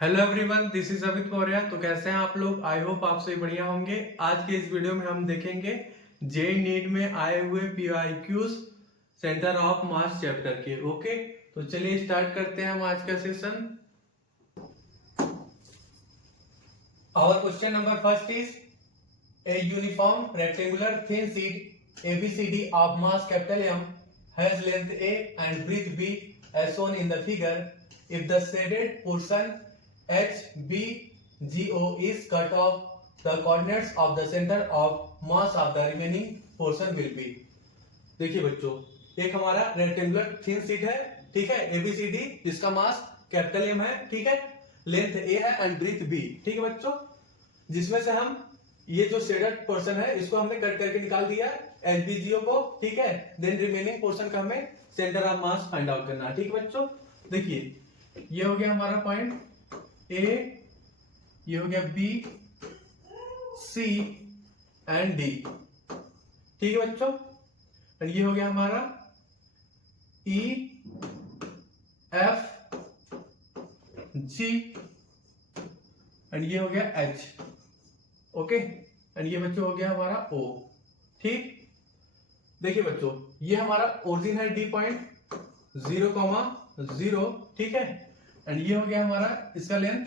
Hello everyone, this is Amit Maurya. तो कैसे हैं आप लोग? आई होप आप सभी बढ़िया होंगे। आज के इस वीडियो में हम देखेंगे जेईई नीट में आए हुए PYQs centre of mass chapter के। ओके, तो चलिए स्टार्ट करते हैं हम आज का session. Our question number first is a uniform rectangular thin sheet ABCD of mass capital M has length A and breadth B as shown in the figure. If the shaded portion HBGO is cut off, the coordinates of the center of mass of the remaining portion will be. देखिए बच्चों, एक हमारा rectangular thin sheet है, ठीक है, ABCD, जिसका mass capital M है, ठीक है, लेंथ A है एंड ब्रीथ B, ठीक है बच्चों, जिसमें से हम ये जो शेडेड पोर्शन है इसको हमने कट करके निकाल दिया HBGO को, ठीक है। देन रिमेनिंग पोर्शन का हमें centre of mass find out करना है, ठीक है बच्चों। देखिए ये हो गया हमारा पॉइंट A, ये हो गया B, C एंड D, ठीक है बच्चों। और ये हो गया हमारा E, F, G एंड ये हो गया H, ओके। एंड ये बच्चों हो गया हमारा O, ठीक। देखिए बच्चों, ये हमारा ओरिजिन है D पॉइंट 0,0, ठीक है। एंड ये हो गया हमारा इसका लेंथ,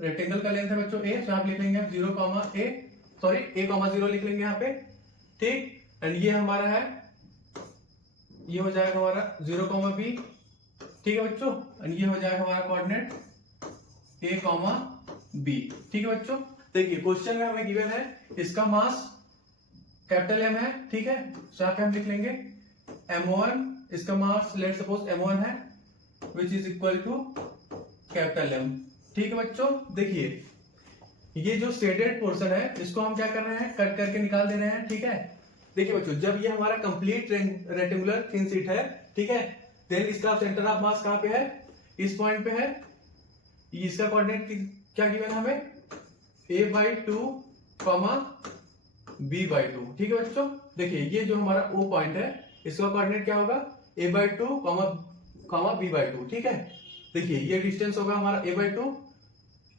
रेक्टेंगल का लेंथ है बच्चों A, तो आप लिख लेंगे 0,0 लिख लेंगे यहाँ पे, ठीक। एंड ये हमारा है, ये हो जाएगा हमारा 0,B, ठीक है बच्चों। एंड ये हो जाएगा हमारा कोऑर्डिनेट A,B, ठीक है बच्चों। देखिए क्वेश्चन में हमें गिवन है इसका मास कैपिटल M है, ठीक है, तो यहाँ पे हम लिख लेंगे M1, इसका मास लेट सपोज M1 है, which is equal to capital M, ठीक है बच्चों। देखिए ये जो शेडेड पोर्शन है इसको हम क्या कर रहे हैं, कट करके निकाल दे रहे हैं, ठीक है। देखिए बच्चों, जब ये हमारा कंप्लीट रेक्टेंगुलर थिन शीट है, ठीक है, देन इसका सेंटर ऑफ मास कहाँ पे है, इस पॉइंट पे है। इसका कोऑर्डिनेट क्या गिवन है हमें, A/2, B/2, ठीक है बच्चों। देखिए ये जो हमारा O पॉइंट है इसका कोऑर्डिनेट क्या होगा, A/2, B/2, ठीक है। देखिए ये डिस्टेंस होगा हमारा A/2,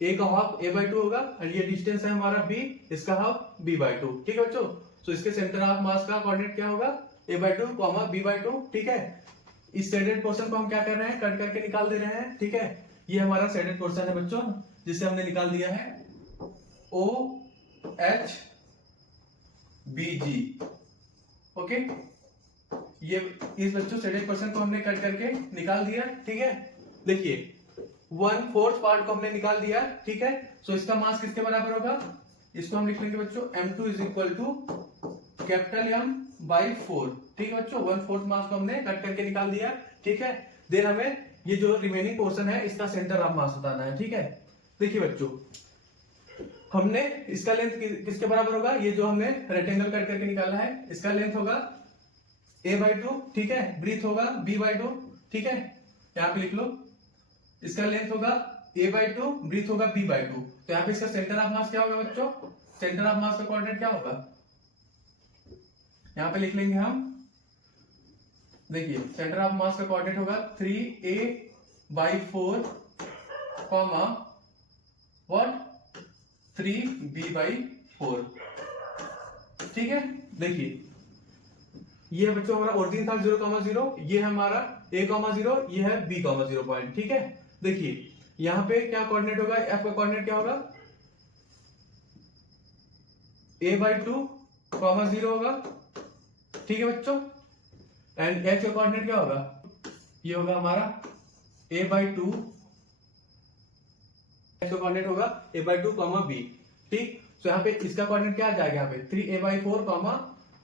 A का हाफ A/2 होगा, एंड ये डिस्टेंस है हमारा B, इसका हाफ B/2, ठीक है बच्चों। तो इसके सेंटर ऑफ मास का कोऑर्डिनेट क्या होगा, A/2, B/2, ठीक है। इस शेडेड पोर्शन को हम क्या कर रहे हैं, कट करके निकाल दे रहे हैं, ठीक है। ये हमारा शेडेड पोर्शन है बच्चों, जिसे हमने निकाल दिया है OHBG, ओके। ये इस बच्चों शेडेड पोर्शन को हमने कट करके निकाल दिया, ठीक है। देखिए 1/4 पार्ट को हमने निकाल दिया, ठीक है। सो इसका मास किसके बराबर होगा, इसको हम लिख लेंगे बच्चों M2 is equal to capital M/4, ठीक है बच्चों। 1/4 मास को हमने कट करके निकाल दिया, ठीक है। देन हमें ये जो रिमेनिंग पोर्शन है इसका सेंटर ऑफ मास बताना है, ठीक है। देखिए बच्चों, हमने इसका लेंथ किसके बराबर होगा, ये जो हमने रेक्टेंगल कट करके निकाला है इसका लेंथ होगा A/2, ठीक है, ब्रीथ होगा B/2, ठीक है, यहाँ पे लिख लो। इसका लेंथ होगा A/2, ब्रीथ होगा B/2, तो यहाँ पे इसका सेंटर ऑफ मास क्या होगा बच्चों, सेंटर ऑफ मास का कोऑर्डिनेट क्या होगा, यहाँ पे लिख लेंगे हम। देखिए सेंटर ऑफ मास का कोऑर्डिनेट होगा 3A/4, व्हाट 3B/4, ठीक है। देखिए ये बच्चों हमारा ओरिजिन था 0,0, ये हमारा A,0, ये है B,0 पॉइंट, ठीक है। देखिए यहां पे क्या कोऑर्डिनेट होगा, F का कोऑर्डिनेट क्या होगा, A/2, 0 होगा, ठीक है बच्चों। एंड H का कोऑर्डिनेट क्या होगा, ये होगा हमारा A/2, H का कोऑर्डिनेट होगा A/2, B, ठीक। तो यहाँ पे इसका कोऑर्डिनेट क्या आ जाएगा, यहाँ पे 3A/4,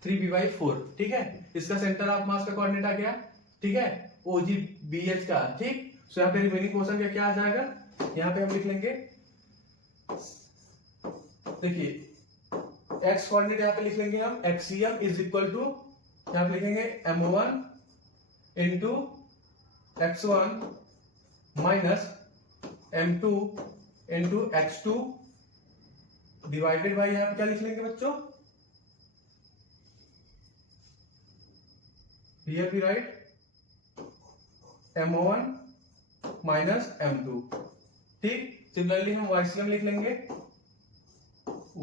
3B/4, ठीक है। इसका सेंटर ऑफ मास का कोऑर्डिनेट आ गया, ठीक है, OGBH का, ठीक। तो यहाँ पे रिमेनिंग पोर्शन का क्या आ जाएगा, यहाँ पे हम लिख लेंगे। देखिए x कोऑर्डिनेट यहाँ पे लिख लेंगे हम, XCM इज इक्वल टू, यहाँ पे लिखेंगे M1 into X1 minus M2 into X2 divided by, यहाँ पे क्या लिख लेंगे बच्चों, here we write M1 minus M2, ठीक। सिमिलरली हम YCM लिख लेंगे,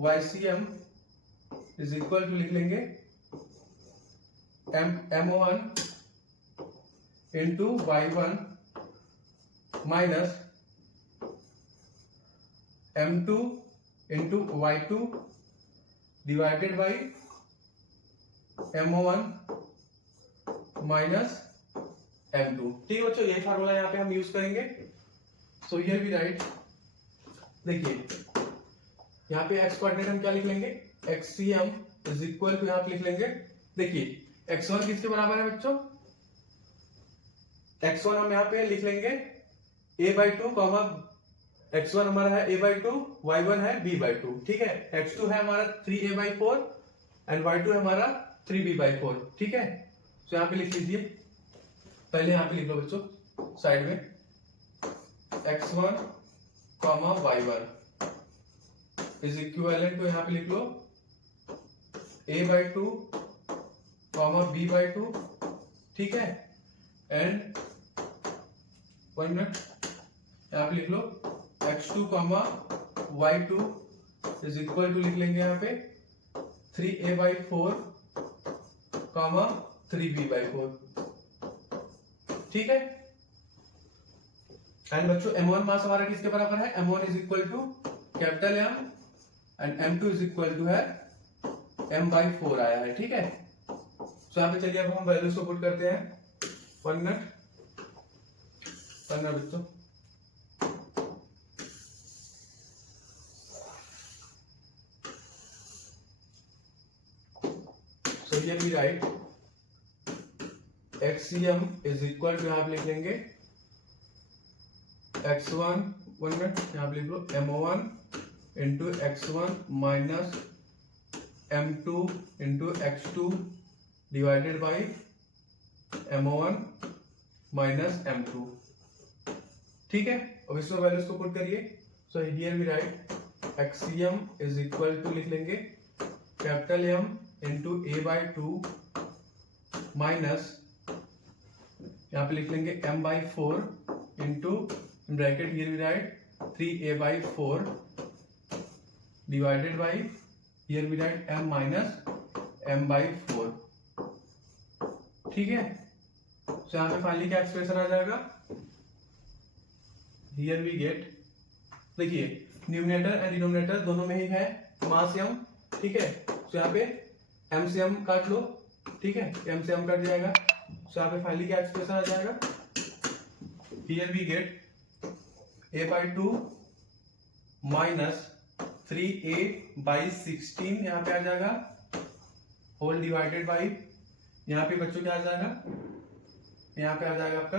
YCM इज इक्वल टू लिख लेंगे MO1 into Y1 minus M2 into Y2 divided by MO1 minus M2। ठीक है बच्चों, यही फार्मूला यहाँ पे हम यूज करेंगे। सो हियर वी राइट, देखिए यहाँ पे x कोऑर्डिनेट हम क्या लिख लेंगे, XCM इज इक्वल टू यहाँ पे लिख लेंगे, देखिए x1 किसके बराबर है बच्चों, x1 हम यहाँ पे लिख लेंगे a/2 कॉमा, x1 हमारा है a/2, y1 है b/2, ठीक है। x2 है हमारा 3a/4 एंड y2 है हमारा 3b/4, ठीक है। तो यहाँ पे लिख लीजिए, पहले यहाँ पे लिख लो बच्चों साइड में, x1 comma y1 is equivalent to, यहाँ पे लिख लो a/2 कॉमा b/2, ठीक है। एंड 1 मिनट, यहाँ पे लिख लो x2 comma y2 is equal to लिख लेंगे यहाँ पे 3a/4 कॉमा 3b/4, ठीक है। एंड बच्चों M1 मास हमारा किसके बराबर है, M1 is equal to capital M and M2 is equal to है M/4 आया है, ठीक है। सो यहाँ पे चलिए अब हम वैल्यूज को पुट करते हैं। 1 मिनट बच्चों, so here we write XCM is equal to, यहाँ पे लिख लेंगे x1, 1 मिनट, यहाँ पे लिख लो MO1 into x1 minus M2 into x2 divided by MO1 minus M2, ठीक है। अब इसमें वैल्यूज को पुट करिए। So here we write XCM is equal to लिख लेंगे capital M into a/2 minus, यहाँ पे लिख लेंगे M/4 into bracket, here we write 3a/4 divided by, here we write M minus M/4, ठीक है। तो यहाँ पे फाइनली क्या एक्सप्रेशन आ जाएगा, हियर वी गेट, देखिए न्यूमरेटर एंड डिनोमिनेटर दोनों में ही है मास m, ठीक है। तो यहाँ पे m से m काट लो, ठीक है, m से m कट जाएगा। तो यहाँ पे फाइनली क्या एक्सप्रेशन आ जाएगा, here we gate a/2 minus 3a/16 यहाँ पे आ जाएगा होल डिवाइडेड बाई, यहाँ पे बच्चों क्या आ जाएगा, यहाँ पे आ जाएगा आपका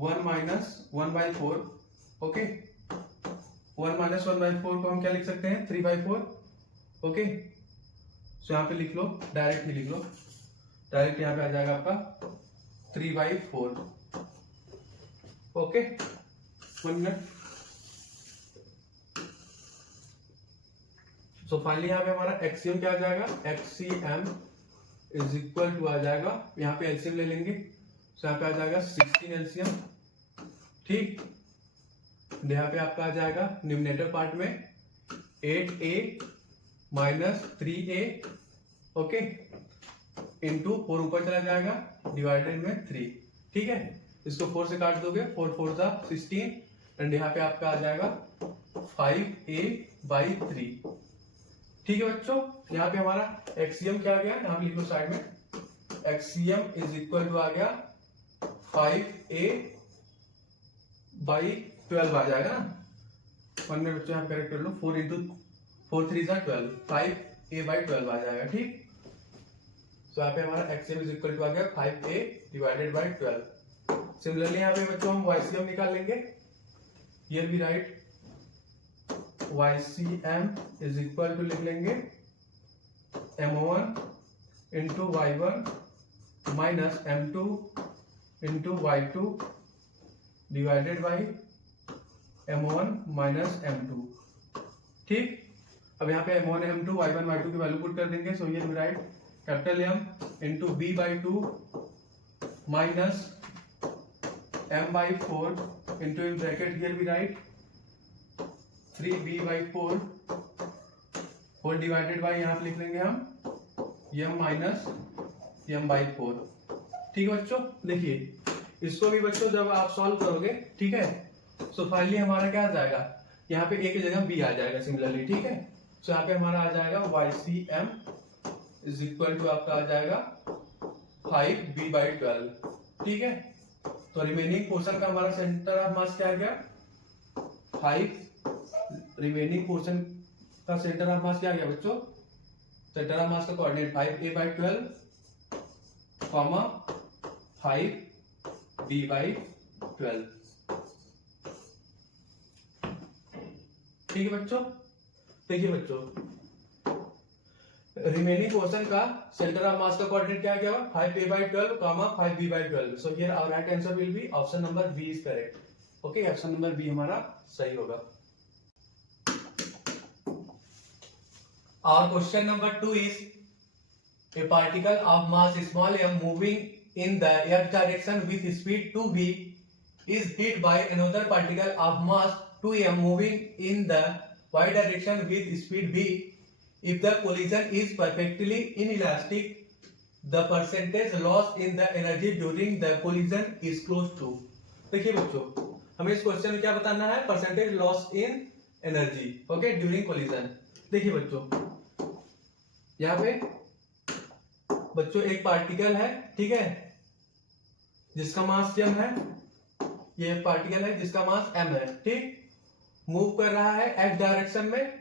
1 माइनस 1/4, ओके। 1 माइनस 1/4 को हम क्या लिख सकते हैं, 3/4, ओके। सो यहाँ पे लिख लो, डायरेक्ट ही लिख लो, डायरेक्ट यहाँ पे आ जाएगा आपका 3/4, ओके। 1 मिनट। सो फाइनली यहाँ पे हमारा XCM क्या आ जाएगा, XCM इज इक्वल टू आ जाएगा, यहाँ पे LCM ले लेंगे, सो यहाँ पे आ जाएगा 16 LCM, ठीक। यहाँ पे आपका आ जाएगा न्यूमरेटर पार्ट में 8a minus 3a, okay, into 4 ऊपर चला जाएगा डिवाइडेड में 3, ठीक है। इसको 4 से काट दोगे, 4 4 सा 16 एंड यहाँ पे आपका आ जाएगा 5a/3, ठीक है बच्चों। यहाँ पे हमारा XCM क्या आ गया, यहाँ पे लिख लो साइड में, XCM इज इक्वल टू आ गया 5a/12 आ जाएगा ना। 1 मिनट बच्चों यहाँ करेक्ट कर लो, 4 इंटू 4 3 12, 5a/12 आ जाएगा, ठीक। तो यहाँ पे हमारा XCM इज इक्वल टू आ गया 5a/12। सिमिलरली यहाँ पे बच्चों हम YCM निकाल लेंगे, here we write YCM is equal to लिख लेंगे MO1 into Y1 minus M2 into Y2 divided by M1 minus M2, ठीक। अब यहाँ पे M1 M2 Y1 Y2 की वैल्यू पुट कर देंगे। So here we write capital M into B/2 minus M/4 into in bracket here we write 3b/4 whole divided by यहाँ पे लिख लेंगे हम m माइनस m/4। ठीक है बच्चों, देखिए इसको भी बच्चों जब आप सॉल्व करोगे, ठीक है, सो फाइनली हमारा क्या आ जाएगा, यहाँ पे a की जगह b आ जाएगा सिमिलरली। ठीक है, सो यहाँ पे हमारा आ जाएगा YCM इज इक्वल टू आपका आ जाएगा 5b/12। ठीक है, तो रिमेनिंग पोर्शन का हमारा सेंटर ऑफ मास क्या आ गया 5। रिमेनिंग पोर्शन का सेंटर ऑफ मास क्या आ गया बच्चों, सेंटर ऑफ मास का कोऑर्डिनेट 5a/12 कॉमा 5b/12। ठीक है बच्चों, देखिए बच्चों रिमेनिंग पोर्शन का सेंटर ऑफ मास का कोऑर्डिनेट क्या गया 5a/12 comma 5b/12। So here our right answer will be option number B is correct. Okay, option number B हमारा सही होगा। Our question number 2 is a particle of mass small m moving in the x direction with speed 2v is hit by another particle of mass 2m moving in the y direction with speed v. If the collision is perfectly inelastic, the percentage loss in the energy during the collision is close to। देखिए बच्चों, हमें इस question में क्या बताना है, percentage loss in energy. Okay, during collision. देखिए बच्चों, यहाँ पे बच्चों एक पार्टिकल है, ठीक है, जिसका मास m है, ये पार्टिकल है जिसका मास m है, ठीक, मूव कर रहा है x डायरेक्शन में,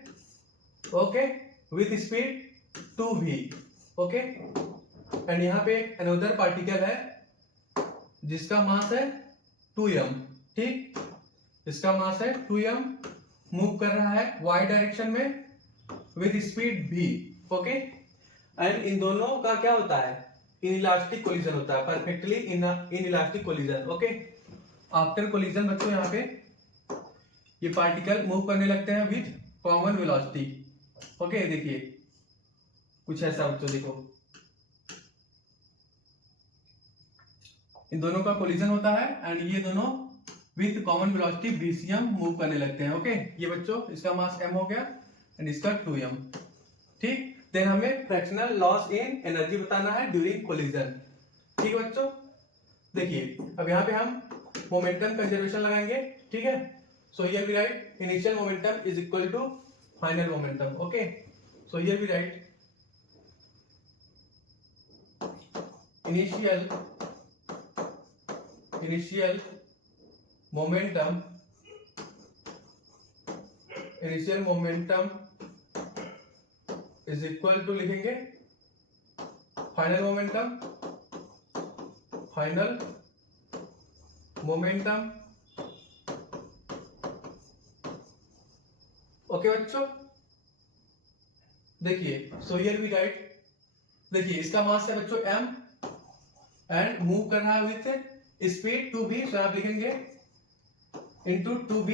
okay, with speed 2v। Okay, and यहाँ पे अनदर पार्टिकल है जिसका मास है 2m, ठीक, इसका मास है 2m, मूव कर रहा है y डायरेक्शन में with speed v। Okay, and in दोनों का क्या होता है, इनइलास्टिक कोलिजन होता है, perfectly inelastic collision. Okay, after collision बच्चों यहाँ पे ये पार्टिकल मूव करने लगते हैं विथ कॉमन वेलोसिटी। ओके, देखिए कुछ ऐसा बच्चों, देखो इन दोनों का कोलिजन होता है एंड ये दोनों with common velocity VCM move करने लगते हैं। ओके, ये बच्चों इसका मास m हो गया एंड इसका 2m। ठीक, देन हमें फ्रैक्शनल लॉस इन एनर्जी बताना है ड्यूरिंग कोलिजन। ठीक है बच्चों, देखिए अब यहाँ पे हम मोमेंटम कंजर्वेशन लगाएंगे। ठीक है, so here we write initial momentum is equal to final momentum. Okay, so here we write initial momentum is equal to लिखेंगे फाइनल मोमेंटम। ओके बच्चों, देखिए सो हियर वी राइट, देखिए इसका मास है बच्चों m एंड मूव कर रहा है विथ स्पीड 2v, सो आप लिखेंगे into 2v।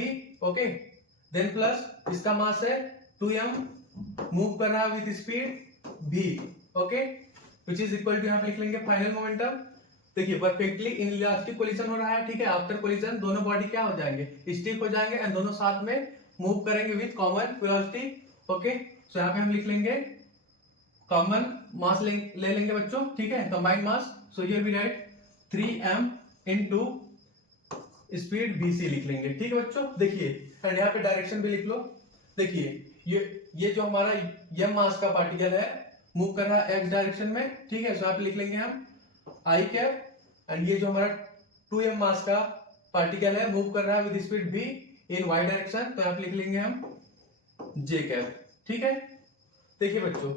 Okay, then plus इसका मास है 2m, मूव कर रहा है with speed v। Okay, which is equal to यहाँ पे लिख लेंगे फाइनल मोमेंटम। देखिए परफेक्टली इनइलास्टिक कोलिजन हो रहा है। ठीक है, आफ्टर कोलिजन दोनों बॉडी क्या हो जाएंगे, स्टिक हो जाएंगे एंड दोनों साथ में मूव करेंगे with common velocity. Okay, so यहाँ पे हम लिख लेंगे कॉमन मास ले लेंगे बच्चों। ठीक है, combined mass, so here we write 3m into speed vc लिख लेंगे। ठीक है बच्चों, देखिए एंड यहाँ पे डायरेक्शन भी लिख लो। देखिए ये जो हमारा m मास का पार्टिकल है मूव कर रहा है x डायरेक्शन में। ठीक है, सो यहाँ पे लिख लेंगे हम i कैप, एंड ये जो हमारा 2m मास का पार्टिकल है मूव कर रहा है with speed v in y direction, तो यहाँ पे लिख लेंगे हम j कैप। ठीक है, देखिए बच्चों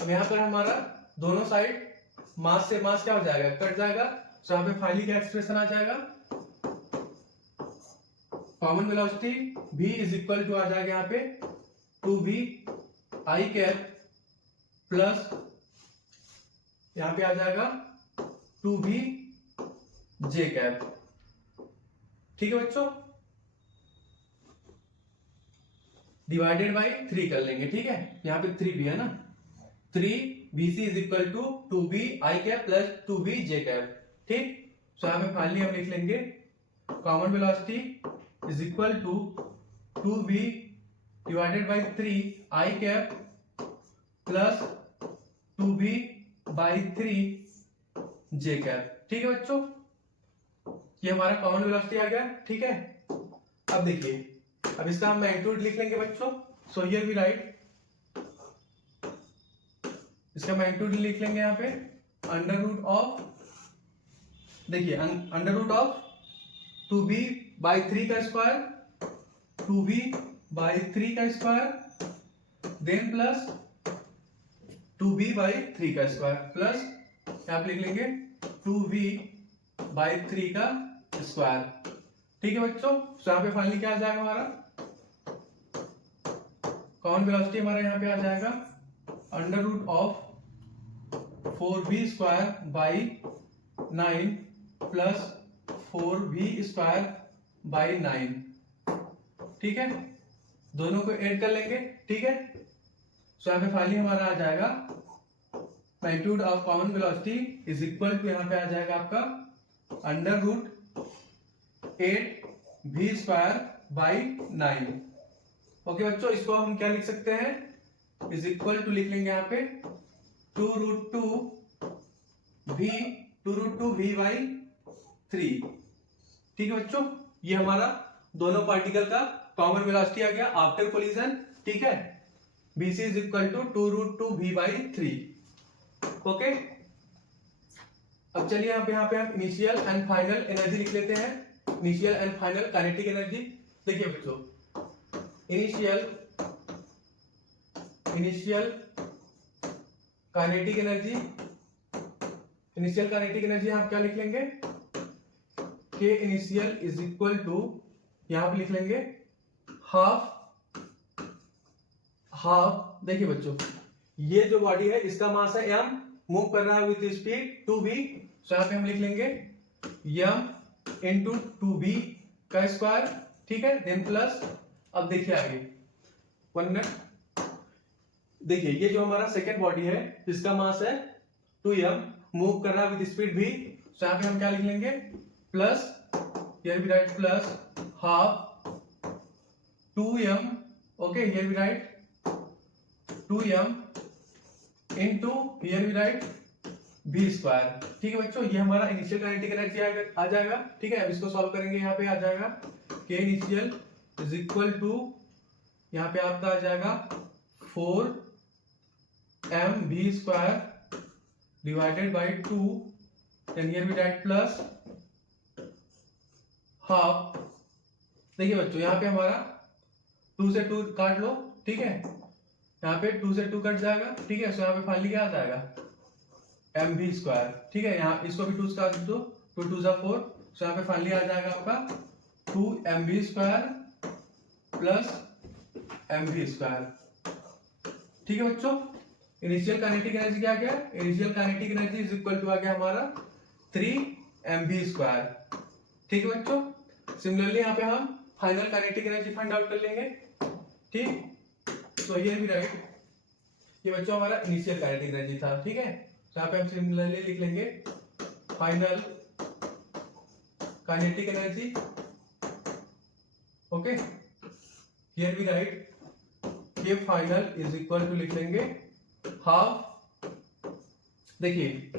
अब यहाँ पर हमारा दोनों साइड मास से मास क्या हो जाएगा, कट जाएगा, सो यहाँ पे फाइनली क्या एक्सप्रेशन आ जाएगा, common velocity v is equal to आ जाएगा यहाँ पे 2v i कैप प्लस यहाँ पे आ जाएगा 2v j कैप। ठीक है बच्चों, डिवाइडेड बाई 3 कर लेंगे। ठीक है, यहाँ पे 3v है ना, 3vc is equal to 2v i cap plus 2v j cap. ठीक, सो यहाँ पे फाइनली हम लिख लेंगे common velocity is equal to 2v divided by 3 I cap plus 2v by 3 J cap. ठीक है बच्चों, ये हमारा कॉमन वेलोसिटी आ गया। ठीक है, अब देखिए, अब इसका हम मैग्नीट्यूड लिख लेंगे बच्चों। सो हियर वी राइट, इसका मैग्नीट्यूड लिख लेंगे यहाँ पे अंडर रूट ऑफ, देखिए under root of 2b by 3 का स्क्वायर, 2b बाई 3 का square, then plus 2b by 3 का स्क्वायर, प्लस यहाँ पे लिख लेंगे 2v बाई 3 का स्क्वायर। ठीक है बच्चों, तो यहाँ पे फाइनली क्या आ जाएगा, हमारा कॉमन वेलोसिटी हमारा यहाँ पे आ जाएगा under root of 4v square by 9 plus 4v square by 9। ठीक है, दोनों को ऐड कर लेंगे। ठीक है, सो यहाँ पे फाइनली हमारा आ जाएगा magnitude of common velocity is equal to, यहाँ पे आ जाएगा आपका under root 8v square by 9। Okay बच्चों, इसको हम क्या लिख सकते हैं, इज इक्वल टू लिख लेंगे यहाँ पे 2 रूट 2 v बाई 3। ठीक है बच्चों, ये हमारा दोनों पार्टिकल का कॉमन वेलोसिटी आ गया आफ्टर कोलिजन। ठीक है, bc is equal to 2 root 2 v by 3। Okay, अब चलिए यहाँ पे हम इनिशियल एंड फाइनल एनर्जी लिख लेते हैं, initial and final kinetic energy. देखिए बच्चों, initial kinetic energy, initial kinetic energy आप क्या लिख लेंगे, के इनिशियल इज इक्वल टू, यहां पे लिख लेंगे हाफ। देखिए बच्चों, ये जो बॉडी है इसका मास है m, मूव कर रहा है विद स्पीड 2v, सो यहां पे हम लिख लेंगे m इंटू 2v का स्क्वायर। ठीक है, देन प्लस, अब देखिए आगे 1 मिनट, देखिए ये जो हमारा सेकेंड बॉडी है इसका मास है 2m, मूव कर रहा है विद स्पीड v, सो यहां पे हम क्या लिख लेंगे plus, here we write plus half 2m। Okay, here we write 2m into, here we write v square. ठीक है बच्चों, ये हमारा इनिशियल काइनेटिक एनर्जी आ जाएगा। ठीक है, अब इसको सॉल्व करेंगे, यहाँ पे आ जाएगा k initial is equal to, यहाँ पे आपका आ जाएगा 4mv square divided by 2, and here we write plus half. देखिए बच्चों, यहाँ पे हमारा 2 से 2 काट लो। ठीक है, यहाँ पे 2 से 2 कट जाएगा। ठीक है, सो यहाँ पे फाइनली क्या आ जाएगा mv स्क्वायर। ठीक है, यहाँ इसको भी 2 से काट दो, 2 2 जा 4, सो यहाँ पे फाइनली आ जाएगा आपका 2mv square plus mv square. ठीक है बच्चों, इनिशियल काइनेटिक एनर्जी क्या गया, initial kinetic energy is equal to आ गया हमारा 3mv स्क्वायर। ठीक है बच्चों, सिमिलरली यहाँ पे हम final kinetic energy find out कर लेंगे। ठीक, तो हियर वी राइट, ये बच्चों हमारा इनिशियल काइनेटिक एनर्जी था। ठीक है, तो यहाँ पे हम सिमिलरली लिख लेंगे final kinetic energy. Okay, here we write ये फाइनल इज इक्वल टू लिख लेंगे हाफ। देखिए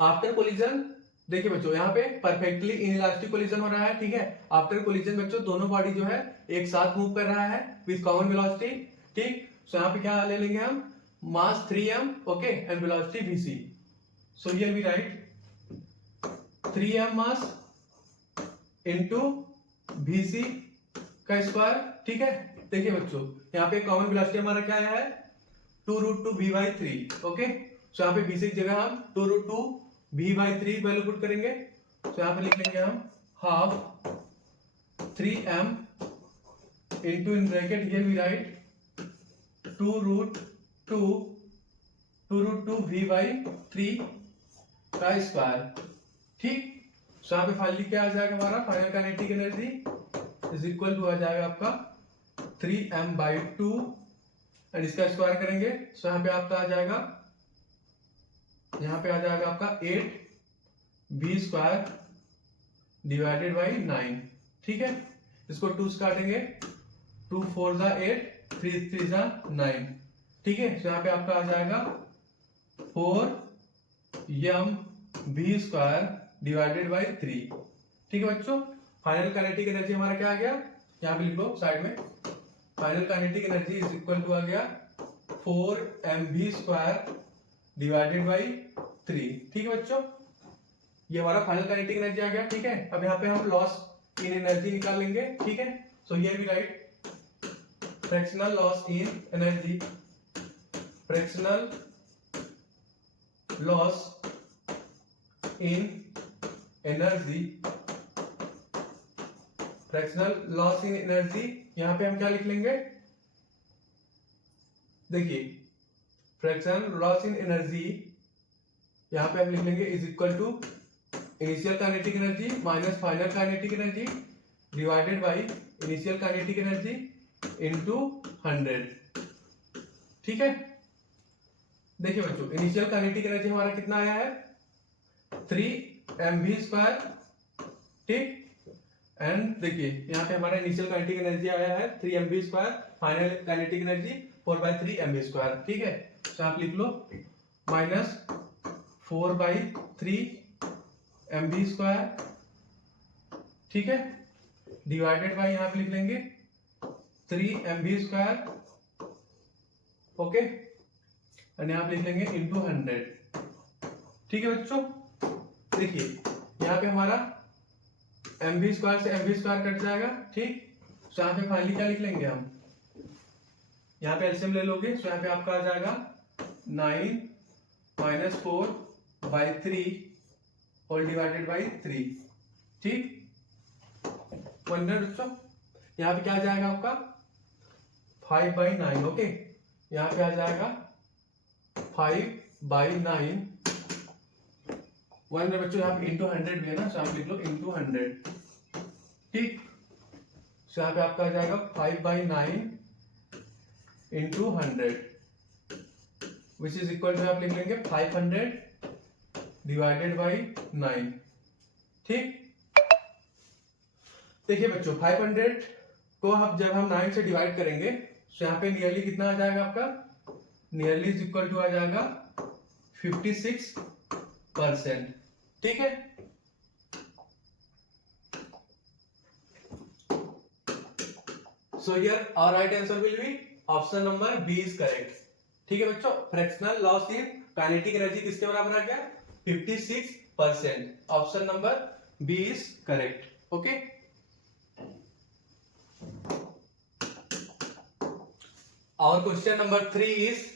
आफ्टर कोलिजन, देखिए बच्चों यहाँ पे परफेक्टली इनइलास्टिक कोलिजन हो रहा है। ठीक है, आफ्टर कोलिजन बच्चों दोनों बॉडी जो है एक साथ मूव कर रहा है विद कॉमन वेलोसिटी। ठीक, सो यहाँ पे क्या ले लेंगे हम, mass 3m, okay, and velocity vc। So here we write 3m mass into vc का स्क्वायर। ठीक है, देखिए बच्चों यहाँ पे कॉमन वेलोसिटी हमारा क्या है 2 root 2 v by 3। Okay, so यहाँ पे vc की जगह हम 2 root 2 v by 3 value put करेंगे। तो यहाँ पे लिख लेंगे हम half 3m into, in bracket here we write 2 root 2 v by 3 का स्क्वायर। ठीक, सो यहाँ पे फाइनली क्या आ जाएगा हमारा final kinetic energy is equal to आ जाएगा आपका 3m बाई 2, एंड इसका स्क्वायर करेंगे, सो यहाँ पे आपका आ जाएगा, यहाँ पे आ जाएगा आपका 8v स्क्वायर डिवाइडेड बाई 9, ठीक है। इसको 2 से काटेंगे, 2 4 जा 8, 3 3 जा 9, ठीक है। तो यहाँ पे आपका आ जाएगा 4mv² डिवाइडेड बाई 3, ठीक है बच्चों। फाइनल काइनेटिक एनर्जी हमारा क्या आ गया, यहाँ पे लिख लो साइड में, final kinetic energy is equal to आ गया 4mv² डिवाइडेड बाई 3, ठीक है बच्चों। ये हमारा फाइनल काइनेटिक एनर्जी आ गया, ठीक है। अब यहाँ पे हम लॉस इन एनर्जी निकाल लेंगे, ठीक है। So here we write fractional loss in energy, fractional loss in energy, fractional loss in energy. यहां पे हम क्या लिख लेंगे, देखिए फ्रैक्शनल लॉस इन एनर्जी यहां पे हम लिख लेंगे is equal to initial kinetic energy minus final kinetic energy divided by initial kinetic energy into 100, ठीक है। देखिए बच्चों इनिशियल काइनेटिक एनर्जी हमारा कितना आया है 3mv², ठीक। एंड देखिए यहाँ पे हमारा इनिशियल काइनेटिक एनर्जी आया है 3mv², final kinetic energy 4/3mv², ठीक है। तो आप लिख लो माइनस 4/3mv², ठीक है, डिवाइडेड बाय यहाँ पे लिख लेंगे 3mv², ओके, एंड यहाँ पे लिख लेंगे इनटू 100, ठीक है बच्चों। देखिए यहाँ पे हमारा mv² से mv² कट जाएगा, ठीक। तो यहाँ पे फाइनली क्या लिख लेंगे हम, यहाँ पे एलसीएम ले लोगे, तो यहाँ पे आपका आ जाएगा 9 - 4/3 होल डिवाइडेड बाई 3, ठीक। 100 बच्चों। यहाँ पे क्या आ जाएगा आपका 5/9, ओके। यहाँ पे आ जाएगा 5/9, 100 बच्चों। यहाँ पे इंटू 100 भी है ना, तो आप लिख लो इंटू 100, ठीक। तो यहाँ पे आपका आ जाएगा 5/9 into 100 which is equal to आप लिख लेंगे 500 डिवाइडेड बाई 9, ठीक। देखिए बच्चों 500 को हम जब हम 9 से डिवाइड करेंगे तो यहाँ पे नियरली कितना आ जाएगा आपका, नियरली इज इक्वल टू आ जाएगा 56%, ठीक है। So here our right answer will be option number B is correct, ठीक है बच्चों। Fractional loss in kinetic energy किसके बराबर आ गया 56%, option number B is correct, okay. Our question number 3 is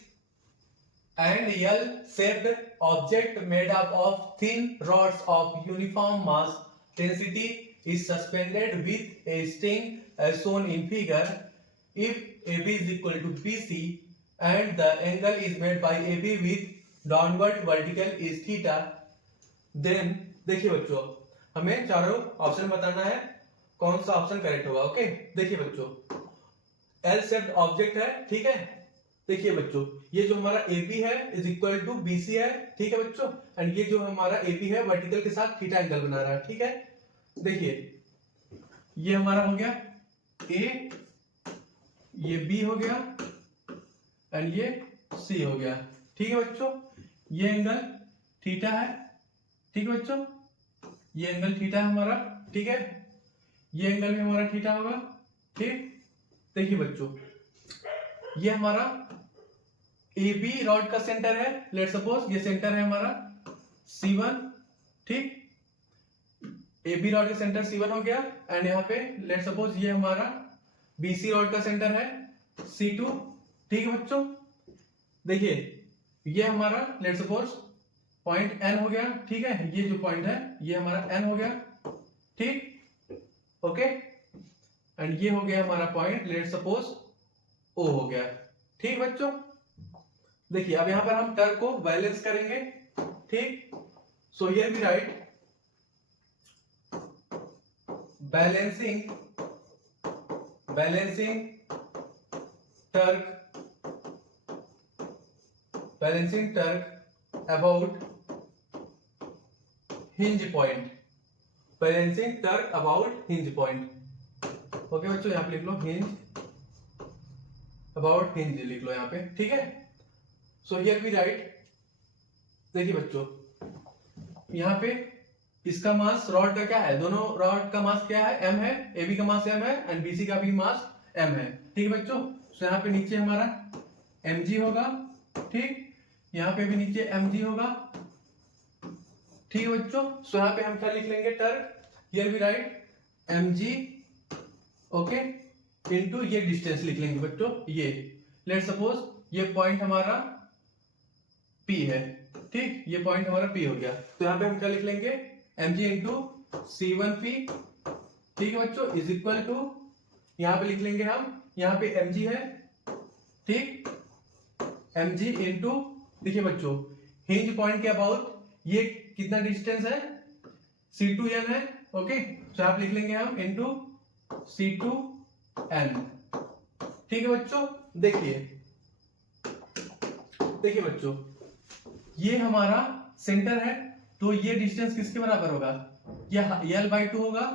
an L-shaped object made up of thin rods of uniform mass density is suspended with a string as shown in figure. If AB is equal to BC and the angle is made by AB with downward vertical is theta, then देखिए बच्चों हमें चारों option बताना है, कौन सा option correct होगा, okay. देखिए बच्चों एल शेप्ड ऑब्जेक्ट है, ठीक है। देखिए बच्चों ये जो हमारा AB है इज इक्वल टू BC है, ठीक है बच्चों। एंड ये जो हमारा AB है वर्टिकल के साथ थीटा एंगल बना रहा है, ठीक है। देखिए ये हमारा हो गया A, ये B हो गया एंड ये C हो गया, ठीक है बच्चों। ये एंगल थीटा है, ठीक है बच्चों, ये एंगल थीटा है हमारा, ठीक है। ये एंगल भी हमारा थीटा होगा, ठीक। देखिए बच्चों ये हमारा AB रॉड का सेंटर है, लेट सपोज ये सेंटर है हमारा C1, ठीक। AB रॉड का सेंटर C1 हो गया एंड यहाँ पे लेट सपोज ये हमारा BC रॉड का सेंटर है C2, ठीक है बच्चों। देखिए ये हमारा लेट सपोज पॉइंट N हो गया, ठीक है। ये जो पॉइंट है ये हमारा N हो गया, ठीक, ओके। एंड ये हो गया हमारा पॉइंट लेट सपोज O हो गया, ठीक बच्चों। देखिए अब यहां पर हम टर्क को बैलेंस करेंगे, ठीक। So here we write balancing torque about hinge point balancing torque about hinge point. Okay बच्चों, यहाँ पे लिख लो हिंज अबाउट हिंज लिख लो यहाँ पे, ठीक है। सो हियर वी राइट, देखिए बच्चों यहाँ पे इसका मास रॉड का क्या है, दोनों रॉड का मास क्या है, m है, AB का मास m है एंड BC का भी मास m है, ठीक है बच्चों। सो यहाँ पे नीचे हमारा mg होगा, ठीक, यहाँ पे भी नीचे mg होगा, ठीक है बच्चों। सो यहाँ पे हम क्या लिख लेंगे, torque, here we write mg, okay, into ये डिस्टेंस लिख लेंगे बच्चों, ये लेट सपोज ये पॉइंट हमारा P है, ठीक, ये पॉइंट हमारा P हो गया, तो यहाँ पे हम क्या लिख लेंगे, mg इंटू C1P, ठीक है बच्चों, इज इक्वल टू, यहाँ पे लिख लेंगे हम, यहाँ पे mg है, ठीक, mg इंटू, देखिए बच्चों हिंज पॉइंट के अबाउट ये कितना डिस्टेंस है, C2n है, ओके, तो आप लिख लेंगे हम इंटू C2n, ठीक है बच्चों। देखिए बच्चों ये हमारा सेंटर है, तो ये डिस्टेंस किसके बराबर होगा, ये L/2 होगा,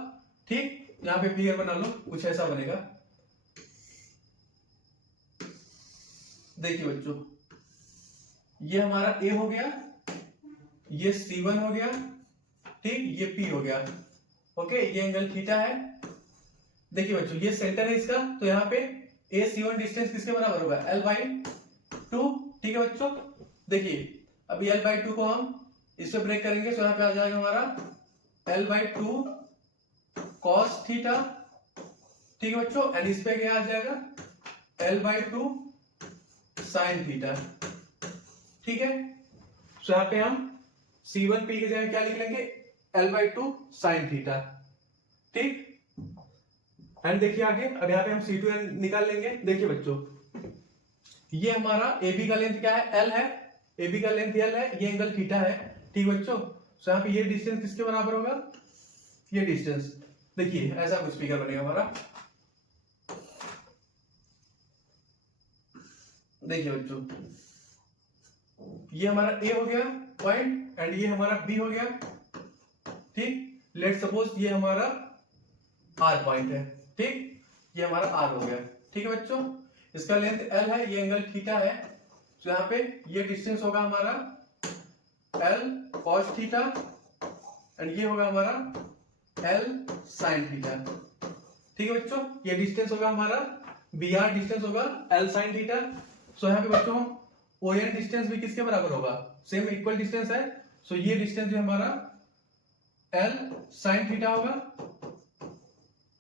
ठीक, यहाँ पे फिगर बना लो, कुछ ऐसा बनेगा। देखिए बच्चों ये हमारा A हो गया, ये C1 हो गया, ठीक, ये P हो गया, ओके, ये एंगल थीटा है। देखिए बच्चों ये सेंटर है इसका, तो यहाँ पे AC1 डिस्टेंस किसके बराबर होगा, L/2, ठीक है बच्चों। देखिए अब L/2 को हम इस पे ब्रेक करेंगे, तो यहाँ पे आ जाएगा हमारा L/2 cos थीटा, ठीक है बच्चों, एंड इस पे क्या आ जाएगा L/2 sin थीटा, ठीक है। तो यहाँ पे हम C1P की जगह क्या लिख लेंगे, L/2 sin थीटा, ठीक। एंड देखिए आगे, अब यहाँ पे हम C2n निकाल लेंगे। देखिए बच्चों ये हमारा AB का लेंथ क्या है, L है, AB का लेंथ L है, ये एंगल थीटा है, ठीक बच्चों। तो यहाँ पे ये डिस्टेंस किसके बराबर होगा, ये डिस्टेंस, देखिए ऐसा कुछ फिगर बनेगा हमारा। देखिए बच्चों ये हमारा A हो गया पॉइंट एंड ये हमारा B हो गया, ठीक, लेट सपोज ये हमारा R पॉइंट है, ठीक, ये हमारा R हो गया, ठीक है बच्चों। इसका लेंथ L है, ये एंगल थीटा है, तो यहाँ पे ये डिस्टेंस होगा हमारा L cos थीटा एंड ये होगा हमारा L sin थीटा, ठीक है बच्चों। ये डिस्टेंस होगा हमारा BR, डिस्टेंस होगा L sin थीटा। सो यहाँ पे बच्चों ON डिस्टेंस भी किसके बराबर होगा, सेम इक्वल डिस्टेंस है, सो ये डिस्टेंस जो हमारा L sin थीटा होगा,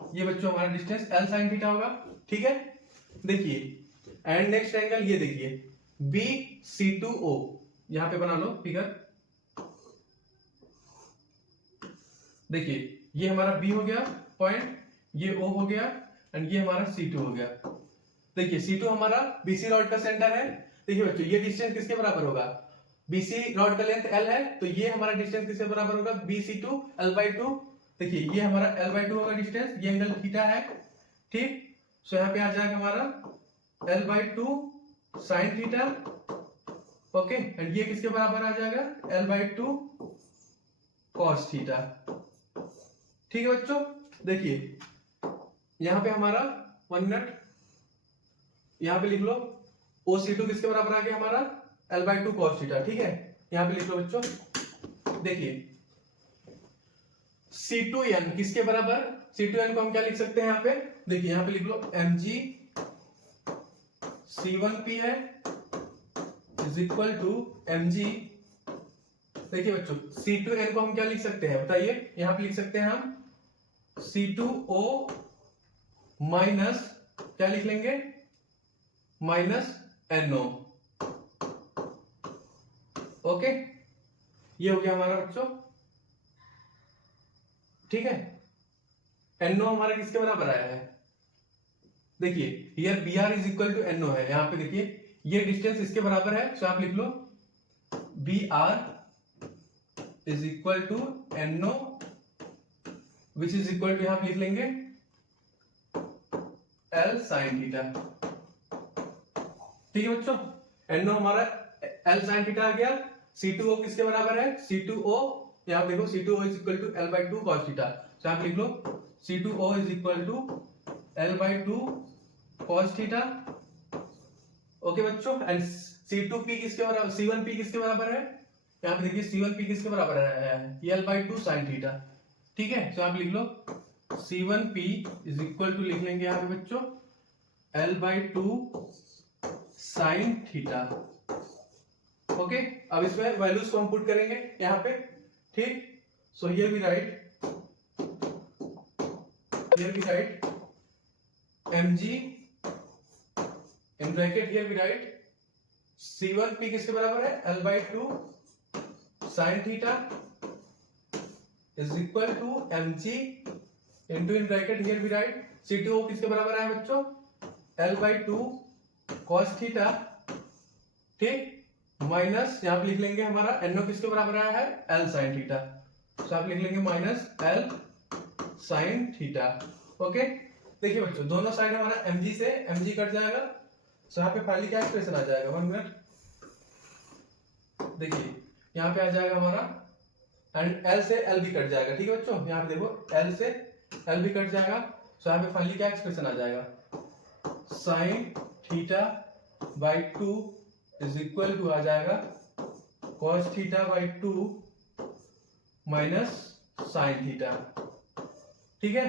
ये बच्चों हमारा डिस्टेंस L sin थीटा होगा, ठीक है। देखिए एंड नेक्स्ट एंगल ये देखिए BC2O, यहां पे बना लो फिगर। देखिए ये हमारा B हो गया पॉइंट, ये O हो गया एंड ये हमारा C2 हो गया। देखिए C2 हमारा BC रॉड का सेंटर है। देखिए बच्चों ये डिस्टेंस किसके बराबर होगा, BC रॉड का लेंथ L है, तो ये हमारा डिस्टेंस किसके बराबर होगा, BC2 L/2। देखिए ये हमारा L/2 होगा डिस्टेंस, ये एंगल थीटा है, ठीक। सो यहाँ पे आ जाएगा हमारा L/2 sin theta, okay, and ये किसके बराबर आ जाएगा, L/2 cos थीटा, ठीक है बच्चों। देखिए यहाँ पे हमारा 1 मिनट, यहाँ पे लिख लो OC2 किसके बराबर आ गया हमारा L/2 cos थीटा, ठीक है, यहाँ पे लिख लो बच्चों। देखिए C2n किसके बराबर, C2n को हम क्या लिख सकते हैं यहाँ पे, देखिए यहाँ पे लिख लो mg C1P है इज इक्वल टू mg। देखिए बच्चों C2n को हम क्या लिख सकते हैं बताइए, यहाँ पे लिख सकते हैं हम C2O माइनस क्या लिख लेंगे, माइनस NO, ओके, ये हो गया हमारा बच्चों, ठीक है। NO हमारा किसके बराबर आया है, देखिए here BR is equal to NO है, यहाँ पे देखिए ये डिस्टेंस इसके बराबर है, तो आप लिख लो BR is equal to NO which is equal to, यहां लिख लेंगे L sin थीटा, ठीक है बच्चों। NO हमारा L sin थीटा आ गया, C2O किसके बराबर है, C2O यहाँ देखो C2O is equal to L/2 cos theta, तो आप लिख लो C2O is equal to L/2 cos theta. Okay बच्चों, एंड C2P किसके बराबर, C1P किसके बराबर है, यहाँ पे देखिए C1P किसके बराबर है, L/2 sin थीटा। ठीक है, तो आप लिख लो C1P इज इक्वल टू, लिख लेंगे यहाँ पे बच्चों L/2 sin थीटा। ओके, अब इसमें वैल्यूज को हम पुट करेंगे यहाँ पे। ठीक, so here we write mg in bracket, here we write C1P किसके बराबर है, L/2 sin theta is equal to mg into in bracket, here we write C2O किसके बराबर है बच्चों, L/2 cos थीटा। ठीक, माइनस यहाँ पे लिख लेंगे हमारा NO किसके बराबर आया है, L sin थीटा, तो आप लिख लेंगे minus L sin theta. Okay, देखिए बच्चों दोनों साइड हमारा mg से mg कट जाएगा, तो यहाँ पे फाइनली क्या एक्सप्रेशन आ जाएगा, 1 मिनट, देखिए यहाँ पे आ जाएगा हमारा, एंड L से L भी कट जाएगा। ठीक है बच्चों, यहाँ पे देखो L से L भी कट जाएगा, तो यहाँ पे फाइनली क्या एक्सप्रेशन आ जाएगा, sin theta by 2 is equal to आ जाएगा cos theta by 2 minus sin theta. ठीक है,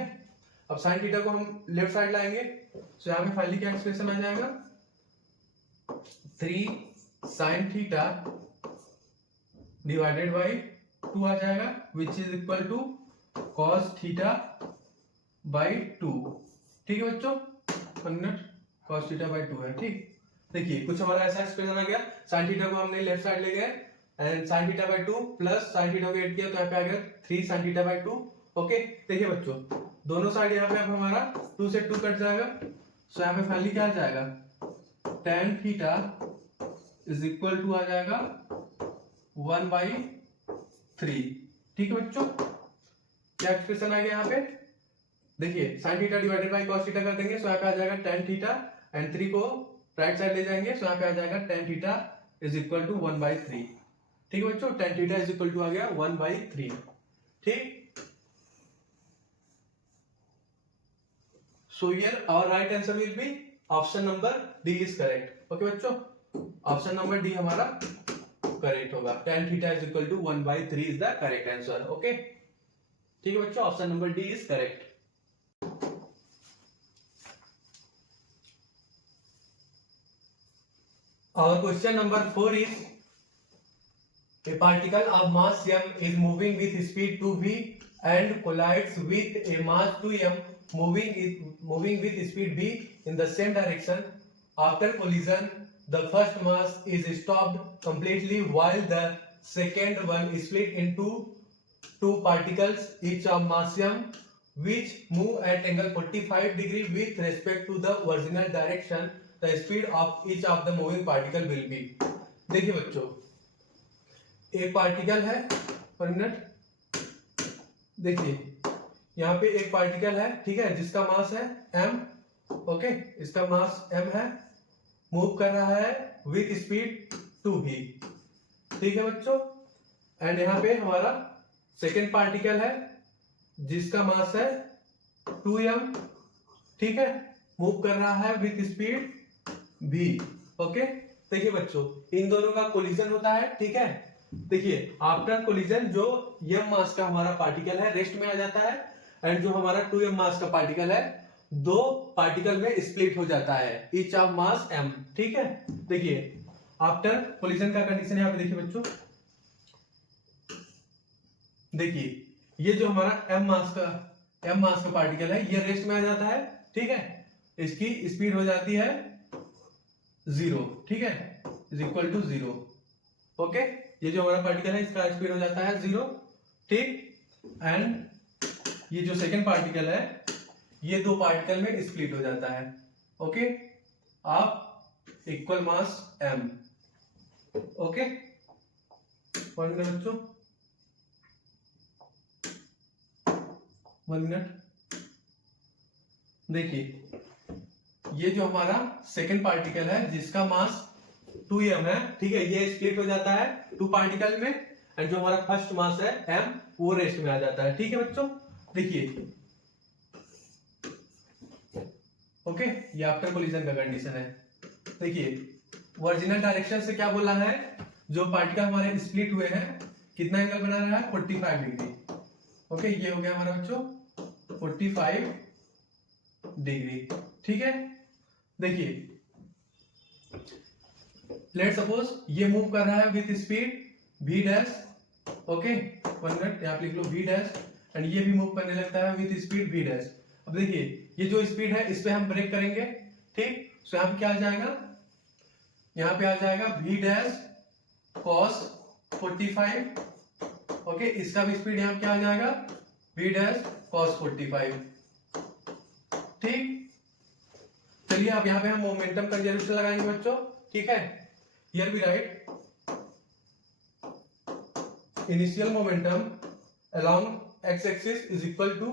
अब sin थीटा को हम लेफ्ट साइड लाएंगे, तो यहाँ पे फाइनली क्या एक्सप्रेशन आ जाएगा, 3 sin थीटा डिवाइडेड बाई 2 आ जाएगा, which is equal to cos theta by 2। ठीक है बच्चों, 1 मिनट, cos थीटा बाई 2 है। ठीक, देखिए कुछ हमारा ऐसा एक्सप्रेशन आ गया, sin थीटा को हमने लेफ्ट साइड ले गए and sin theta by 2 plus sin theta को ऐड किया, तो यहाँ पे आ गया 3 sin थीटा बाई 2। ओके, देखिए बच्चों दोनों साइड यहाँ पे अब हमारा 2 से 2 कट जाएगा, तो यहाँ पे फाइनली क्या आ जाएगा, tan theta is equal to आ जाएगा 1/3। ठीक है बच्चों, क्या एक्सप्रेशन आ गया यहाँ पे, देखिए sin theta divided by cos theta कर देंगे, तो यहाँ पे आ जाएगा tan थीटा एंड 3 को राइट साइड ले जाएंगे, तो यहाँ पे आ जाएगा tan theta is equal to 1/3। ठीक है बच्चों, tan theta is equal to आ गया 1/3। ठीक, so here our right answer will be option number D is correct. Okay बच्चों, ऑप्शन नंबर डी हमारा करेक्ट होगा, tan theta is equal to 1/3 is the correct answer. Okay, ठीक है बच्चों, option number D is correct. Our question number 4 is, a particle of mass m is moving with speed 2v and collides with a mass 2m moving with speed v in the same direction. After collision, the first mass is stopped completely while the second one is split into two particles each of mass m which move at angle 45 degree with respect to the original direction. The speed of each of the moving particle will be। देखिए बच्चों एक particle है, पर minute, देखिए यहाँ पे एक particle है, ठीक है, जिसका मास है m। ओके, इसका मास m है, मूव कर रहा है विथ स्पीड 2v। ठीक है बच्चों, एंड यहाँ पे हमारा सेकेंड पार्टिकल है जिसका मास है 2m। ठीक है, मूव कर रहा है विथ स्पीड v। ओके, देखिए बच्चों इन दोनों का कोलिजन होता है। ठीक है, देखिए आफ्टर कोलिजन जो m मास का हमारा पार्टिकल है रेस्ट में आ जाता है, एंड जो हमारा 2m मास का पार्टिकल है दो पार्टिकल में स्प्लिट हो जाता है, ईच ऑफ मास m। ठीक है, देखिए आफ्टर कोलिजन का कंडीशन यहाँ पे देखिए बच्चों, देखिए ये जो हमारा m मास का पार्टिकल है ये रेस्ट में आ जाता है। ठीक है, इसकी स्पीड हो जाती है 0। ठीक है, इज इक्वल टू 0। ओके, ये जो हमारा पार्टिकल है इसका स्पीड हो जाता है 0। ठीक, एंड ये जो सेकंड पार्टिकल है ये दो पार्टिकल में स्प्लिट हो जाता है। ओके, आप इक्वल मास m। ओके, 1 मिनट बच्चों, 1 मिनट, देखिए ये जो हमारा सेकंड पार्टिकल है जिसका मास 2m है, ठीक है, ये स्प्लिट हो जाता है 2 पार्टिकल में, एंड जो हमारा फर्स्ट मास है m वो रेस्ट में आ जाता है। ठीक है बच्चों, देखिए ओके, ये आफ्टर कोलिजन का कंडीशन है। देखिए ओरिजिनल डायरेक्शन से क्या बोला है, जो पार्टिकल हमारे स्प्लिट हुए हैं कितना एंगल बना रहा है 45 डिग्री। ओके, ये हो गया हमारा बच्चों 45 डिग्री। ठीक है, देखिए लेट सपोज ये मूव कर रहा है with speed v dash. Okay, 1 minute यहाँ पे लिख लो v डैश, एंड ये भी मूव करने लगता है विथ स्पीड v डैश। अब देखिए ये जो स्पीड है इस पे हम ब्रेक करेंगे। ठीक, सो यहाँ पे क्या आ जाएगा, यहाँ पे आ जाएगा v डैश cos 45। ओके, इसका भी स्पीड यहाँ क्या आ जाएगा v डैश cos 45। ठीक, चलिए अब यहाँ पे हम मोमेंटम का कंजर्वेशन लगाएंगे बच्चों। ठीक है, here we write initial momentum along X axis is equal to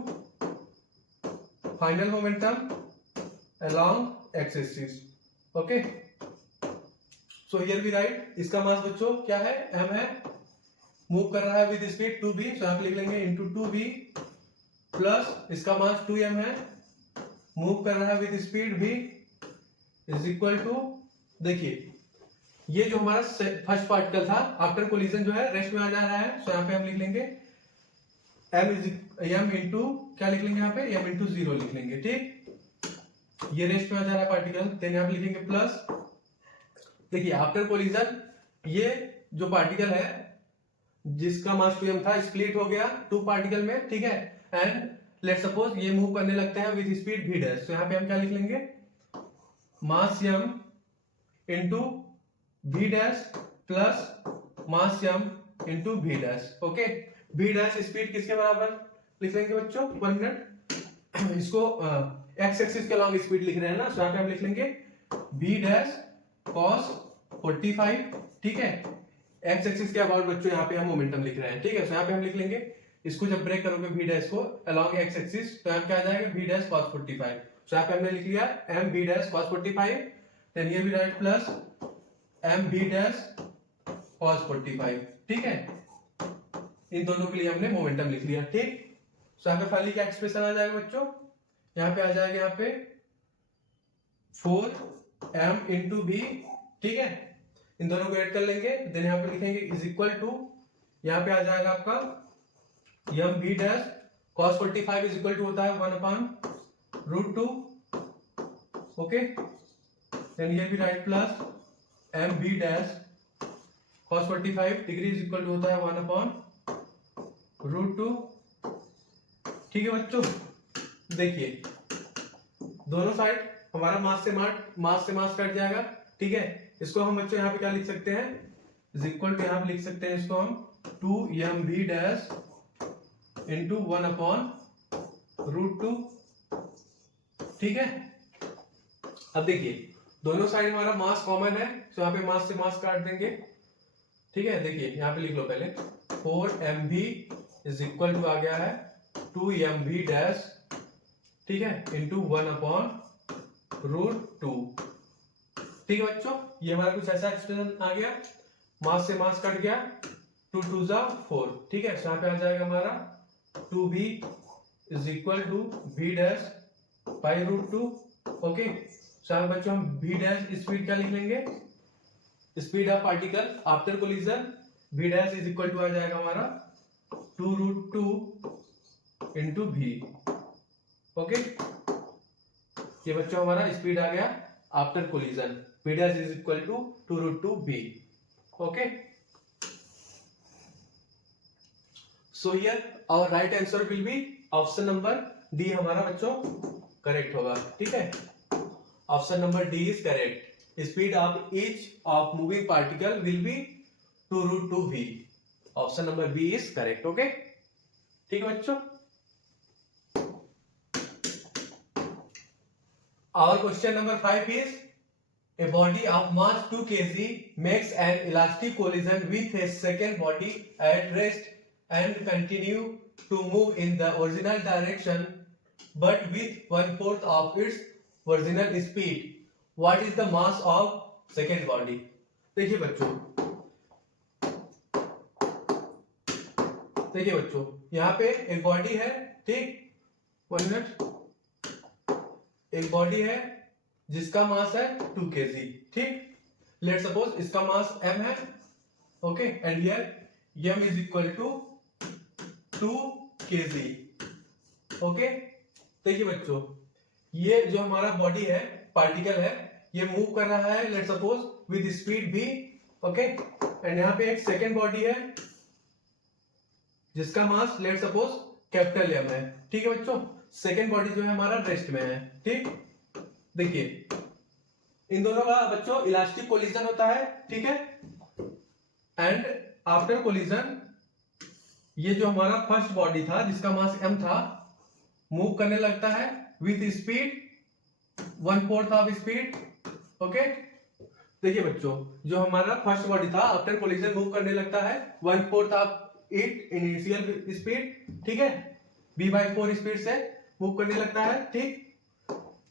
final momentum along X axis. Okay, so here we write इसका मास बच्चों क्या है, m है, मूव कर रहा है विद स्पीड 2b, सो आप लिख लेंगे इनटू 2b प्लस इसका मास 2m है, मूव कर रहा है with speed v is equal to, देखिए ये जो हमारा फर्स्ट पार्टिकल था आफ्टर कोलिजन जो है रेस्ट में आ जा रहा है, सो यहाँ पे हम लिख लेंगे m इंटू क्या लिख लेंगे यहाँ पे m इंटू 0 लिख लेंगे। ठीक, ये रेस्ट में आ जा रहा है पार्टिकल, देन यहाँ पे लिखेंगे प्लस, देखिए आफ्टर कोलिजन ये जो पार्टिकल है जिसका मास 2m था स्प्लिट हो गया 2 पार्टिकल में। ठीक है, एंड लेट सपोज ये मूव करने लगते हैं विद स्पीड v डैश, तो यहाँ पे हम क्या लिख लेंगे मास m into v dash plus mass m into v dash. Okay, v dash speed किसके बराबर लिख लेंगे बच्चों, 1 मिनट, इसको एक्स एक्सिस के लॉन्ग स्पीड लिख रहे हैं ना, सो यहाँ पे हम लिख लेंगे v डैश cos 45। ठीक है, एक्स एक्सिस के अबाउट बच्चों यहाँ पे हम मोमेंटम लिख रहे हैं। ठीक है, सो यहाँ पे हम लिख लेंगे इसको जब ब्रेक करोगे v डैश को अलोंग एक्स एक्सिस, तो यहाँ क्या आ जाएगा v डैश cos 45। सो यहाँ पे हमने लिख लिया m v dash cos 45, then ये भी write plus m v dash cos 45। ठीक है, इन दोनों के लिए हमने मोमेंटम लिख लिया। ठीक, सो यहाँ पे फाइनली क्या एक्सप्रेशन आ जाएगा बच्चों, यहाँ पे आ जाएगा यहाँ पे 4m इंटू v। ठीक है, इन दोनों को ऐड कर लेंगे, देन यहाँ पे लिखेंगे इज इक्वल टू, यहाँ पे आ जाएगा आपका m v dash cos 45 is equal to होता है 1/√2। ओके, देन ये भी write plus m v dash cos 45 degree is equal to होता है 1/√2। ठीक है बच्चों, देखिए दोनों साइड हमारा मास से मास कट जाएगा। ठीक है, इसको हम बच्चों यहाँ पे क्या लिख सकते हैं, इज इक्वल टू यहाँ पे लिख सकते हैं इसको हम 2mv डैश इंटू 1/√2। ठीक है, अब देखिए दोनों साइड हमारा मास कॉमन है, तो यहाँ पे मास से मास काट देंगे। ठीक है, देखिए यहाँ पे लिख लो पहले 4mv इज इक्वल टू आ गया है 2mv डैश, ठीक है, इंटू 1/√2। ठीक है बच्चों, ये हमारा कुछ ऐसा एक्सप्रेशन आ गया, मास से मास कट गया, 2 2 जा 4। ठीक है, यहाँ पे आ जाएगा हमारा 2v is equal to v dash by √2। Okay, यहाँ बच्चों हम v डैश स्पीड क्या लिख लेंगे, speed of particle after collision, v dash is equal to आ जाएगा हमारा 2√2 इंटू v। ओके, ये बच्चों हमारा स्पीड आ गया after collision, v dash is equal to 2√2 v। Okay, so here our right answer will be option number D, हमारा बच्चों करेक्ट होगा। ठीक है, option number D is correct, speed of each of moving particle will be 2√2 v। Option number B is correct. Okay, ठीक है बच्चों, our question number 5 is a body of mass 2 kg makes an elastic collision with a second body at rest and continue to move in the original direction but with 1/4 of its original speed. What is the mass of second body? देखिए बच्चों, देखिए बच्चों, यहाँ पे एक body है, ठीक, 1 minute, एक बॉडी है जिसका मास है 2 kg, ठीक। लेट सपोज इसका मास m है, okay, and here m is equal to 2 kg, okay. देखिए बच्चों, ये जो हमारा बॉडी है, पार्टिकल है, ये मूव कर रहा है let suppose with speed v, okay. And यहाँ पे एक सेकेंड बॉडी है जिसका मास लेट सपोज कैपिटल M है, ठीक है बच्चों। सेकेंड बॉडी जो है हमारा रेस्ट में है, ठीक। देखिए इन दोनों का बच्चों इलास्टिक कोलिजन होता है, ठीक है। एंड आफ्टर कोलिजन ये जो हमारा फर्स्ट बॉडी था जिसका मास m था, मूव करने लगता है with speed 1/4 of speed, okay. देखिए बच्चों, जो हमारा फर्स्ट बॉडी था आफ्टर कोलिजन मूव करने लगता है 1/4 ऑफ इट इनिशियल स्पीड, ठीक है, v/4 स्पीड से मूव करने लगता है, ठीक।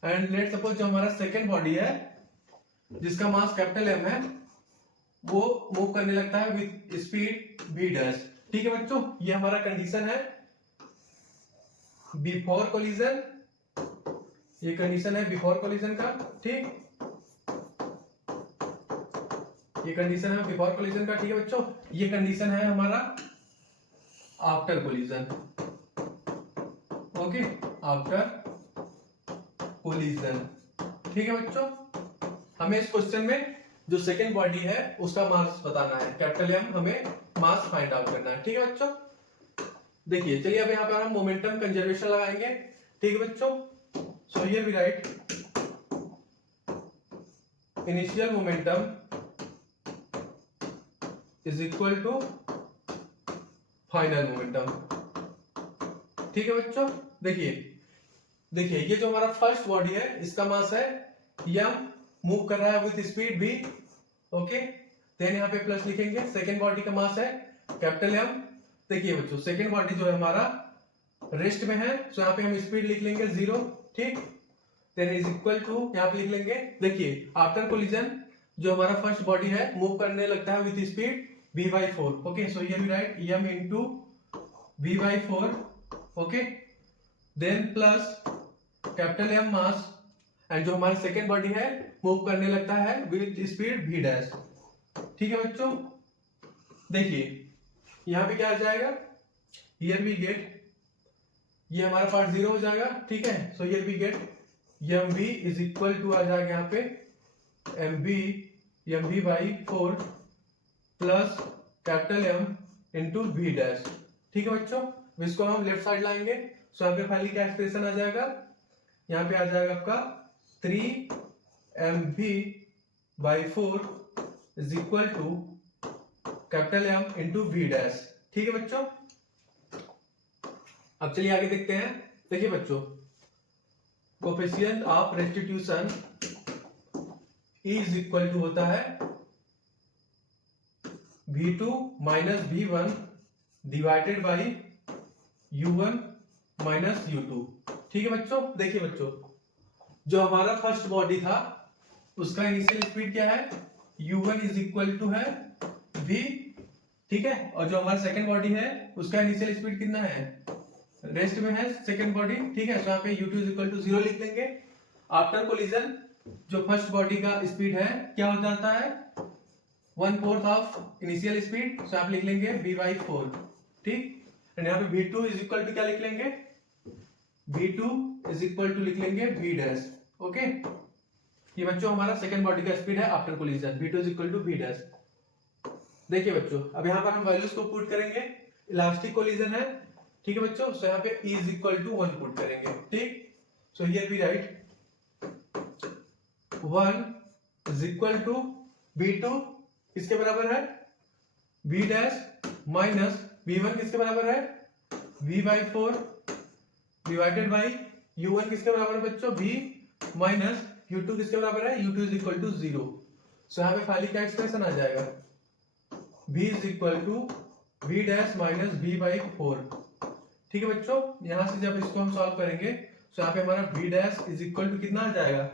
एंड लेट सपोज जो हमारा सेकेंड बॉडी है जिसका मास कैपिटल M है, वो मूव करने लगता है विद स्पीड v', ठीक है बच्चों। ये हमारा कंडीशन है बिफोर कोलिजन, ये कंडीशन है बिफोर कोलिजन का, ठीक। ये कंडीशन है बिफोर कोलिजन का, ठीक है बच्चों। ये कंडीशन है हमारा after collision, okay, after collision, ठीक है बच्चों। हमें इस क्वेश्चन में जो सेकेंड बॉडी है उसका मास बताना है, कैपिटल M, हमें मास फाइंड आउट करना है, ठीक है बच्चों। देखिए चलिए अब यहाँ पर हम मोमेंटम कंजर्वेशन लगाएंगे, ठीक है बच्चों। So here we write initial momentum is equal to final momentum, ठीक है बच्चों। देखिए ये जो हमारा फर्स्ट बॉडी है इसका मास है m, मूव कर रहा है with speed v, okay. Then यहाँ पे प्लस लिखेंगे, सेकेंड बॉडी का मास है कैपिटल M। देखिए बच्चों, सेकेंड बॉडी जो है हमारा रेस्ट में है, तो यहाँ पे हम स्पीड लिख लेंगे 0, ठीक। देन इज इक्वल टू यहाँ पे लिख लेंगे, देखिए आफ्टर कोलिजन जो हमारा फर्स्ट बॉडी है मूव करने लगता है with speed v/4, okay. So here we write m into v/4, okay. Then plus capital M mass, and जो हमारा सेकेंड बॉडी है मूव करने लगता है विद स्पीड v', ठीक है बच्चों। देखिए यहाँ पे क्या आ जाएगा, हियर वी गेट, ये हमारा पार्ट 0 हो जाएगा, ठीक है। So here we get mv is equal to आ जाएगा यहाँ पे mv/4 plus capital M into v', ठीक है बच्चों। इसको हम लेफ्ट साइड लाएंगे, सो यहाँ पे फाइनली क्या एक्सप्रेशन आ जाएगा, यहाँ पे आ जाएगा आपका 3mv/4 is equal to capital M into v', ठीक है बच्चों। अब चलिए आगे देखते हैं। देखिए बच्चों, coefficient of restitution is equal to होता है v2 minus v1 divided by u1 minus u2, ठीक है बच्चों। देखिए बच्चों, जो हमारा फर्स्ट बॉडी था उसका इनिशियल स्पीड क्या है, u1 इज इक्वल टू है v, ठीक है। और जो हमारा सेकेंड बॉडी है उसका इनिशियल स्पीड कितना है, रेस्ट में है सेकेंड बॉडी, ठीक है। तो यहाँ पे u2 इज इक्वल टू 0 लिख देंगे। आफ्टर कोलिजन जो फर्स्ट बॉडी का स्पीड है क्या हो जाता है, 1/4 ऑफ इनिशियल स्पीड, तो आप लिख लेंगे v/4, ठीक। एंड यहाँ पे v2 इज इक्वल टू क्या लिख लेंगे, v2 इज इक्वल टू लिख लेंगे v', ओके। ये बच्चों हमारा सेकेंड बॉडी का स्पीड है after collision, v2 is equal to v'। देखिए बच्चों, अब यहाँ पर हम वैल्यूज को पुट करेंगे, इलास्टिक कोलिजन है, ठीक है बच्चों। सो यहाँ पे E is equal to 1 put करेंगे, ठीक। So here we write 1 is equal to v2 किसके बराबर है, v' माइनस v1 किसके बराबर है, v/4 डिवाइडेड बाई u1 किसके बराबर है बच्चों, v माइनस u2 किसके बराबर है, u2 इज इक्वल टू 0। सो यहाँ पे फाइनली क्या एक्सप्रेशन आ जाएगा, v is equal to v' minus v/4, ठीक है बच्चों। यहां से जब इसको हम सॉल्व करेंगे तो यहाँ पे हमारा v' इज इक्वल टू कितना आ जाएगा,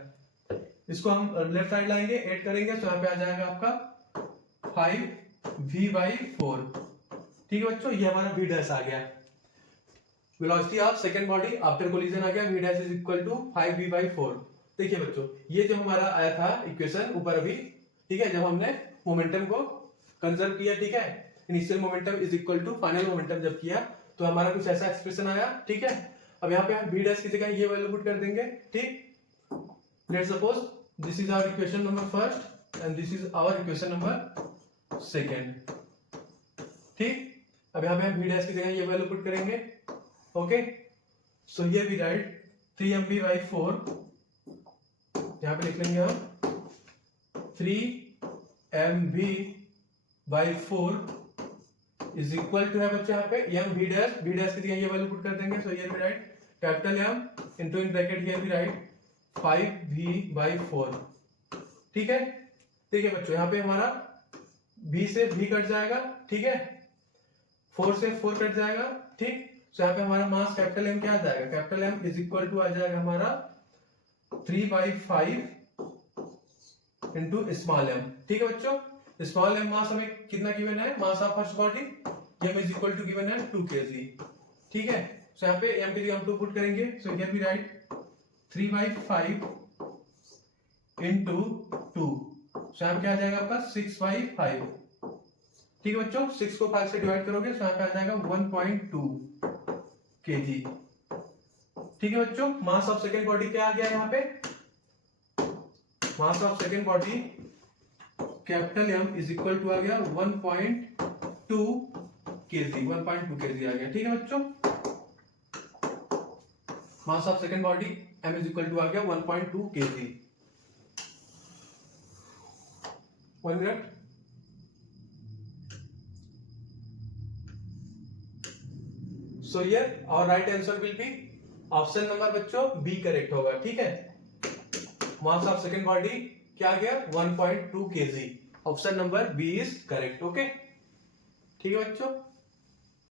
इसको हम लेफ्ट साइड लाएंगे, ऐड करेंगे, तो यहाँ पे आ जाएगा आपका 5v/4, ठीक है बच्चों, ये हमारा v डैश आ गया। Velocity of second body after collision आ गया, v dash is equal to 5v/4। देखिए बच्चों, ये जो हमारा आया था इक्वेशन ऊपर अभी, ठीक है, जब हमने मोमेंटम को कंजर्व किया, ठीक है, initial momentum is equal to final momentum जब किया तो हमारा कुछ ऐसा एक्सप्रेशन आया, ठीक है। अब यहाँ पे हम v डैश की जगह ये वैल्यू पुट कर देंगे, ठीक। Let's suppose this is our equation number first and this is our equation number second, ठीक। अब यहाँ पे हम v डैश की जगह ये वैल्यू पुट करेंगे, okay. So here we write 3mv/4, यहाँ पे लिख लेंगे हम 3mv/4 इज इक्वल टू है बच्चों यहाँ पे m v डैश की जगह ये वैल्यू पुट कर देंगे। So here we write capital M into in bracket here we write 5v/4, ठीक है। देखिए बच्चों, यहाँ पे हमारा v से v कट जाएगा, ठीक है, 4 से 4 कट जाएगा, ठीक। तो यहाँ पे हमारा मास कैपिटल M क्या आ जाएगा, capital M is equal to आ जाएगा हमारा 3/5 इंटू स्मॉल m, ठीक है बच्चों। स्मॉल m मास हमें कितना गिवन है, mass of first body m is equal to given है 2 kg, ठीक है। सो यहाँ पे m के लिए हम 2 पुट करेंगे। So here we write 3/5 into 2, so यहाँ पे क्या आ जाएगा आपका 6/5, ठीक है बच्चों। 6 को 5 से डिवाइड करोगे तो यहाँ पे आ जाएगा 1.2 kg, ठीक है बच्चों। मास ऑफ सेकेंड बॉडी क्या आ गया यहाँ पे, mass of second body capital M is equal to आ गया 1.2 kg, 1.2 kg आ गया, ठीक है बच्चों। Mass of second body M is equal to आ गया 1.2 kg। 1 minute. So here our right answer will be option number बच्चों बी करेक्ट होगा, ठीक है। मास ऑफ सेकेंड बॉडी क्या आ गया 1.2 kg, option number B is correct, okay, ठीक है बच्चों।